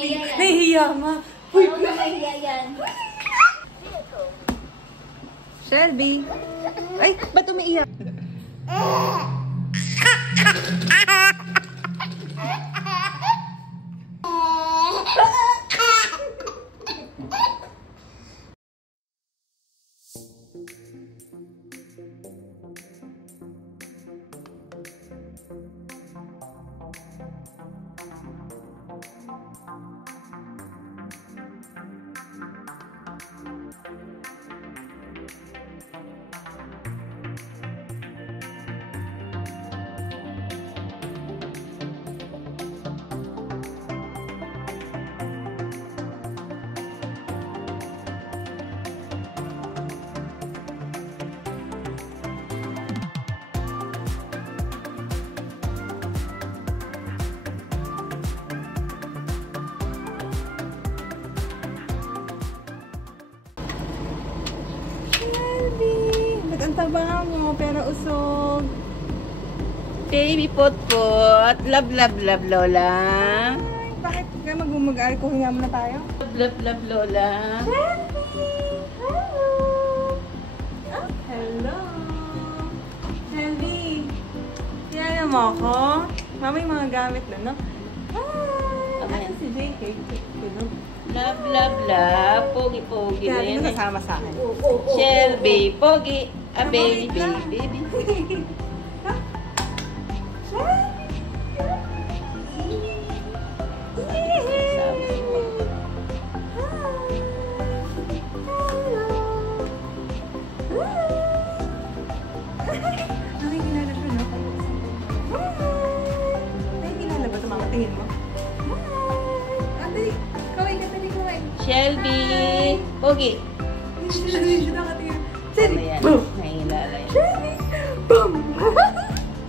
Nahihiya nga. Uy, nahihiya yan. Shelby. Ay, ba't umiiyak? Ang taba mo, pero usog. Baby pot-pot. Love, love, love, Lola. Ay, bakit ka mag-alcohol nga muna tayo? Love, love, love, Lola. Shelby! Hello! Ah, hello! Shelby! Kilala mo ako? Mama yung mga gamit na, no? Hi! Ano si JK? Love, love, love. Pogi, pogi. Kaya rin kasama sa akin. Shelby, pogi. A baby, baby, baby. Nakikilala ko, no? Nakikilala ba ito, mama? Tingin mo? Dali. Kaway ka, dali, kaway. Shelby, pogi. Dito nakatingin. Shelby! Ayan, Boom! nahihilala yan. Shelby! Boom!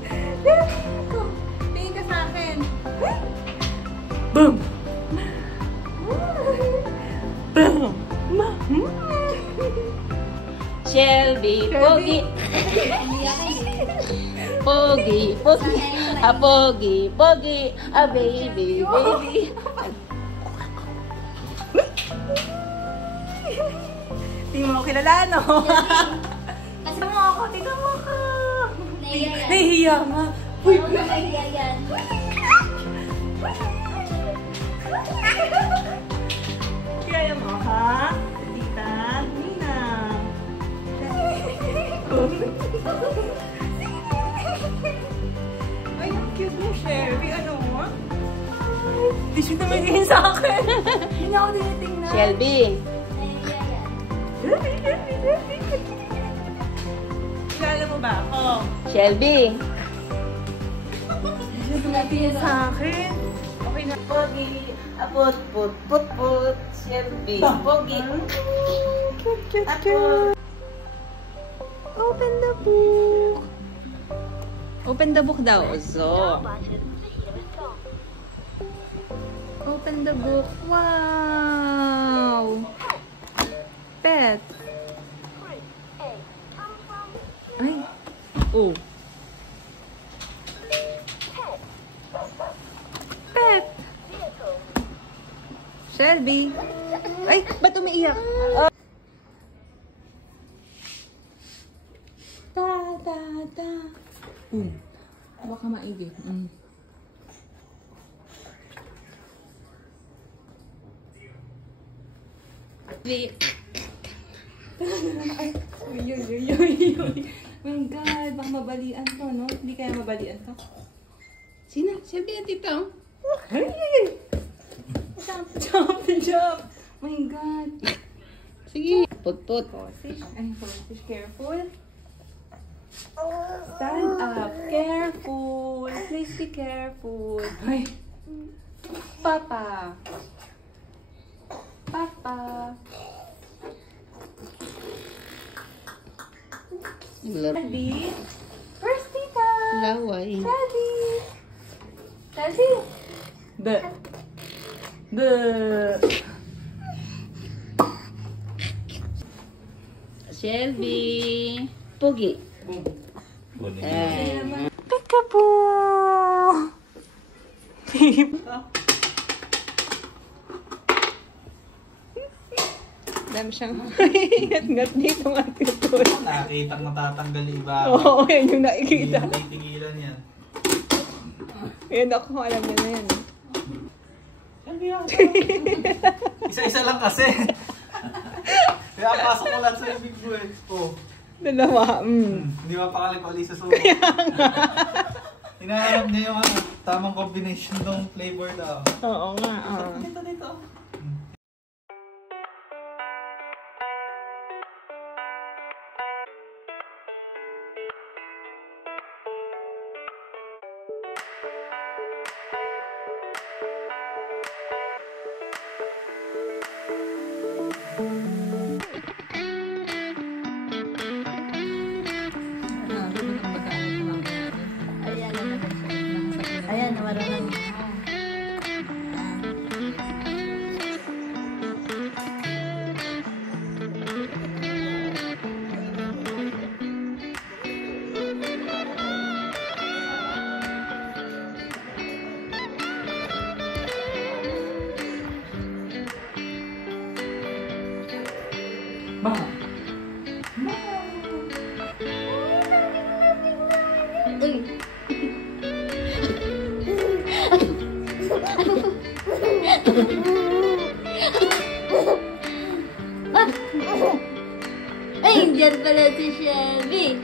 Shelby! Boom! Tingin ka sa akin. Boom! Boom! Shelby, pogi. Pogi, pogi. A pogi, pogi. A baby, baby. Tingin mo ako kilala, no? Tingnan mo ako, tingnan mo ako. Nahihiya nga. Uy, nahihiya yan. kilala mo ha? Tita Nina. Ay, ang cute mo, Shelby. Ano mo? Hindi siya tumingin sa akin. Hindi ako tinitingnan. Shelby. Kilala mo ba ako? Shelby. Siya tumitingin sa akin. Okay na. Pogi. A put, put, put, put. Shelby. Pogi. Cute, cute, cute. Open the book. Open the book daw. So. Open the book. Wow. Pet. Ay. Oh. Pet. Shelby. Ay, ba't umiiyak? Ta. Baka maigi. Uy. My God, baka mabalian to, no? Hindi kaya mabalian to. Sino? Shelby at tito. Ay! Jump! My God. Sige. Put, put. Posish. Ay, posish. Careful. Stand up. Careful. Please be careful. Ay. Papa. Daddy. Where's Tita? Laway. Daddy. The. Shelby. Pogi. Peekaboo. Dami siyang ingat-ngat dito mga tutol. Nakakitang natatanggal yung iba. Oo, yan yung nakikita. Hindi na titigilan yan. Yan ako, alam niya na yan. Isa-isa lang kasi. Kaya pasok ko lang sa ibig ko eh. Oh. Dalawa. Hindi mapakalig-pali sa sumo. Hinahanap niya yung tamang combination ng flavor daw. Oo nga. Dito. Ayan, marunong. Ma! Uy! Ay, dyan pala si Shelby.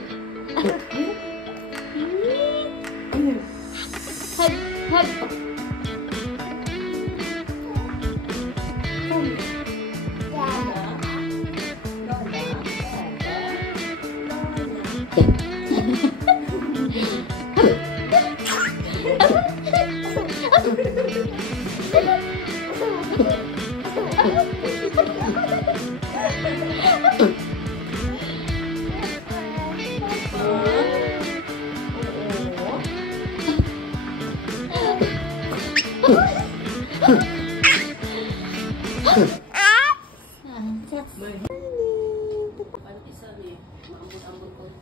Hug, hug.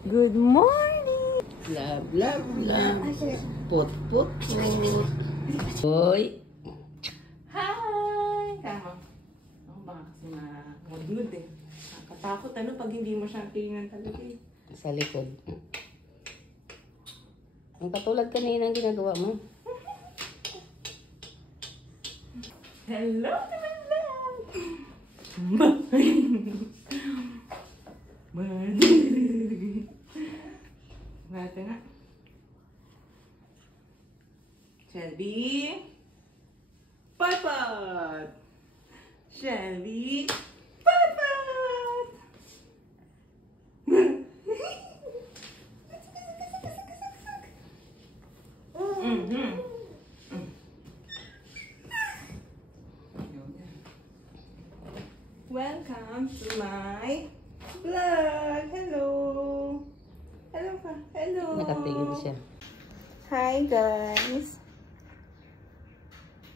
Good morning! Love, love, love. Put, put, put. Hoy. Hi! Tama. Ako baka kasi ma-mood eh. Nakatakot ano pag hindi mo siyang tingnan talaga eh. Sa likod. Ang katulad kanina ang ginagawa mo. Hello to my love! Bata nga. Shelby! Pat-pat! Shelby! Pat-pat! Welcome to my vlog. Hello. Hello pa. Hello. Nakatingin siya. Hi guys.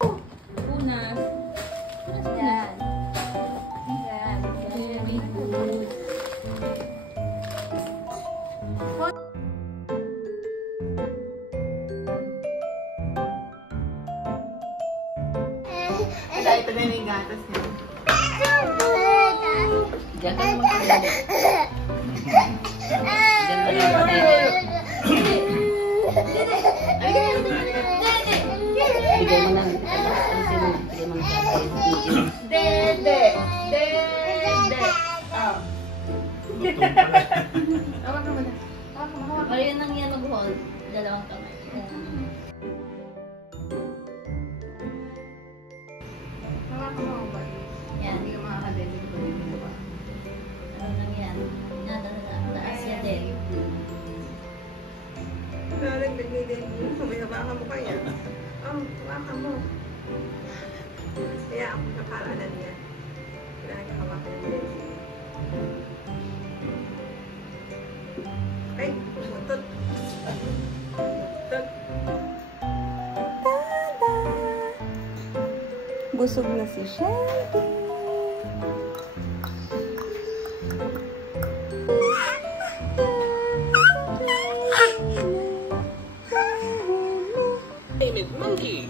Punas. Yan. Yan. Very good. Ito na yung gatas niya. Diyan ka naman kanina. Diyan ka naman kanina. Bigay mo ng alisin mo. Bigay mo ng Dede! Dede! Oh. Tawag ka muna. Or yun lang yan mag-hold. Dalawang kamay. Tawag ka muna ba? Yan. Hindi ka makakadede ko dito ba? Ano lang yan. Taas yan din. Nagdagdagan mo. May hawakan mo kaya. Oh, hawakan mo. Kaya ako sa paralan niya. Kailangan hawakan niya. Ay, pumutot. Pumutot. Tada! Busog na si Shelby. monkey.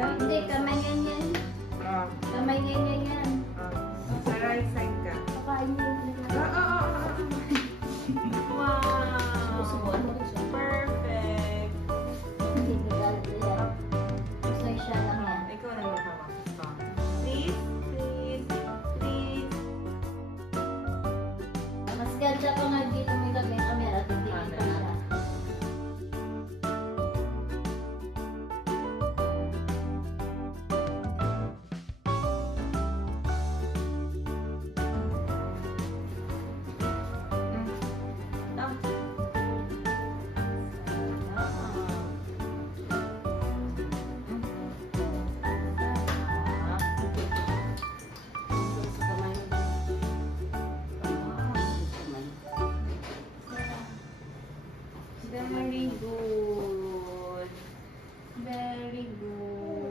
Hindi, kamay ganyan. Kamay ganyan yan. Sa right side ka. Kakain mo yung Wow! Perfect! Hindi ko galit yan. Gusto siya lang yan. Ikaw na maghawa. Please, please, please. Mas ganda pa nga dito may camera. Titigil pa siya. Very good. Very good.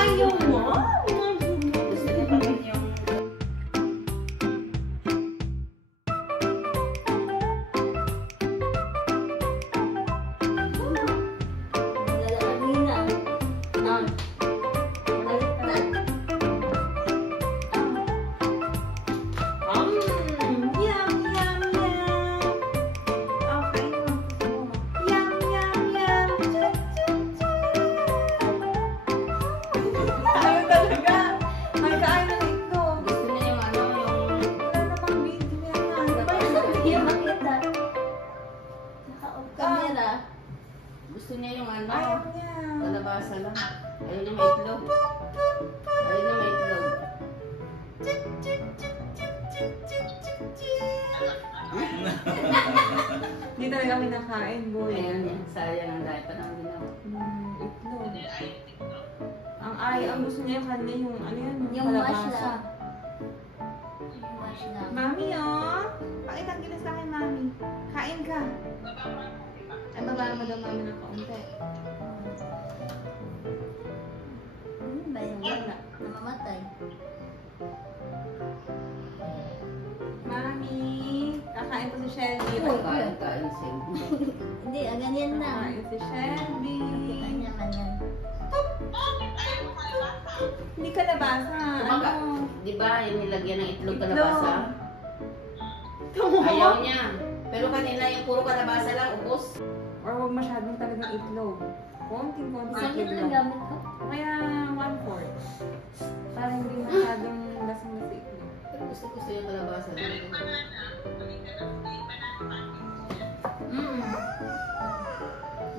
Ayaw mo? Gusto niya pa rin yung gusto niya yung ano, Ayaw niya. palabasa lang. Ayun yung may itlog. Ayun yung may itlog. Hindi talaga kami nakain, boy. Ayan yan, sayang ang dahil pa ng ginawa. Itlog. Ang gusto niya yung kanina yung ano yan, Yung mash kalabasa. lang. Yung mash lang. Mami, oh. Pakitang kita sa akin, mami. Kain ka. Ay, baba mo daw mami ng kaunti. Ano ba yung wala? Namamatay. Mami, kakain Shelby. Kain siya. Hindi, ganyan na. Kain si Shelby. Kita niya kanyan. Hindi kalabasa. Kumaka, Ano? di ba yung nilagyan ng itlog Itlog. kalabasa? Ayaw niya. Pero kanina yung puro kalabasa lang, ubos. Or huwag masyadong talagang itlog. Konting-konting Isang itlog ito lang. lang gamit ko. Kaya 1/4. Para hindi masyadong lasang-lasa itlog. Pero gusto yung kalabasa.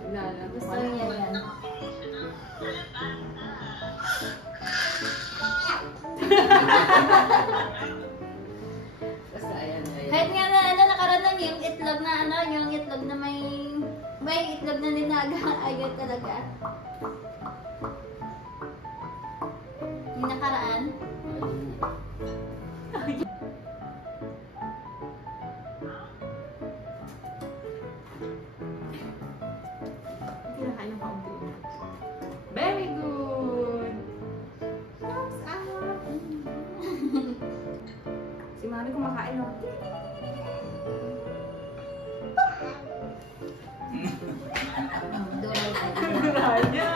Lala. Gusto niya yan. Basta ayan. Kahit nga na nakaraan yung itlog na yung itlog na may itlog na ninaga. Ayaw talaga. Yung nakaraan. Kinakain ng kaunti. Very good! Thumbs up! Si Mami kumakain, oh. Dural tayo. Raya!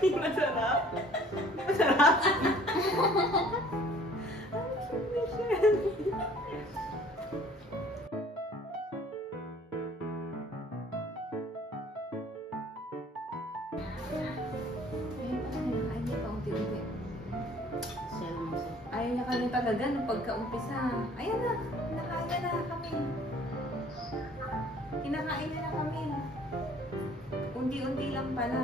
Masarap? Masarap? Ang cute ni Shelby. Ayaw niya kami talaga nung pagka-umpisa. Ayan na, kinakain na kami. Kinakain na kami. Unti-unti lang pala.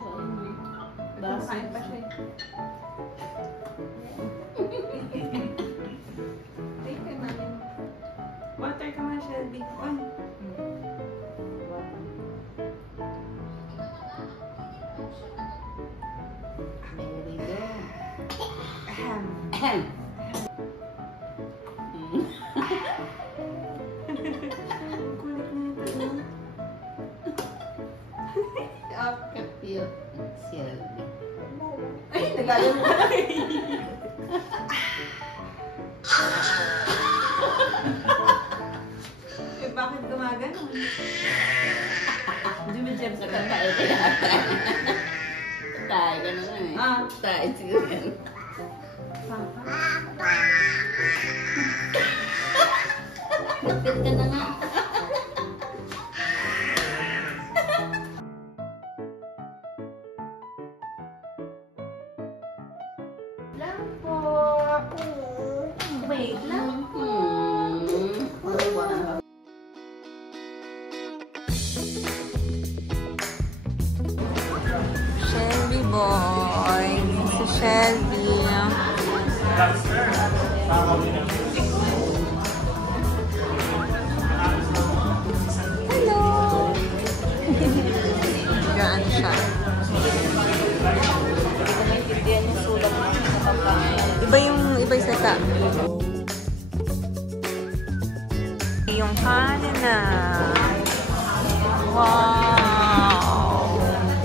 Kumakain pa siya. Take ka namin. Water ka nga, Shelby. Ay. Very good. Ahem. Ahem. Kulit na ito. Cute. Shelby. Ay, nagagano ka lang eh. Eh, bakit gumagano? Jumijab ka lang. Tayo ka na lang eh. Ah. Tayo siguro yan. Lapit ka na nga. Lang po. Wait lang. Shelby boy. Si Shelby. Hello. Gaan siya. Iba yung seta. Yung kanin na. Wow.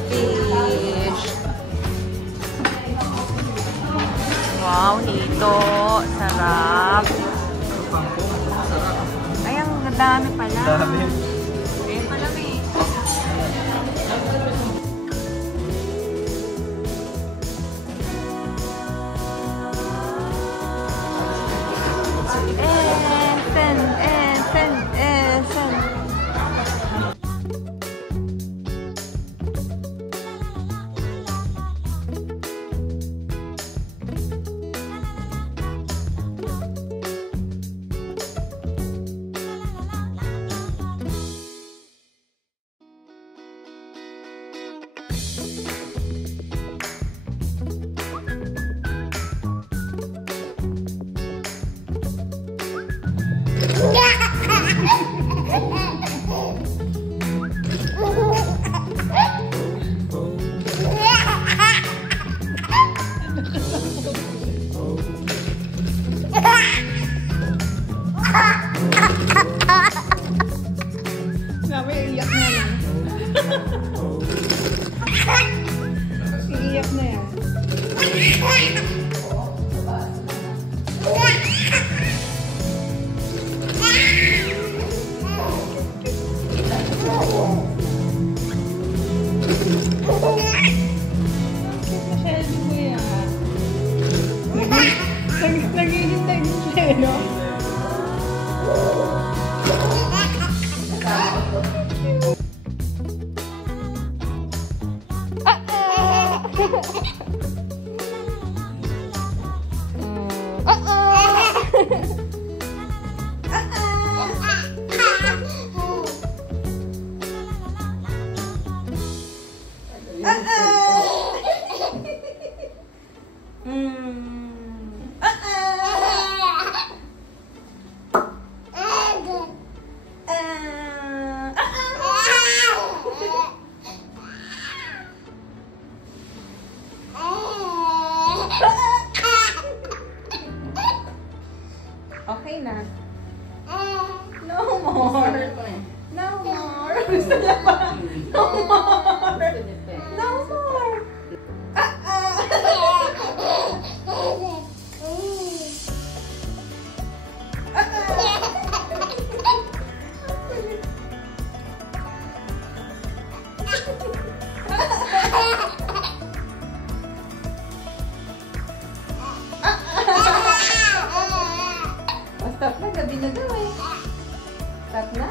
Fish. Wow, nito. Sarap. Ay, ang dami pala. Dami. Ayun pala may. Sabi, iyak na lang. Iiyak na yan. Okay na. No more. No more. Gusto niya pa. No more. No more. Stop na, gabi na daw eh. Stop na.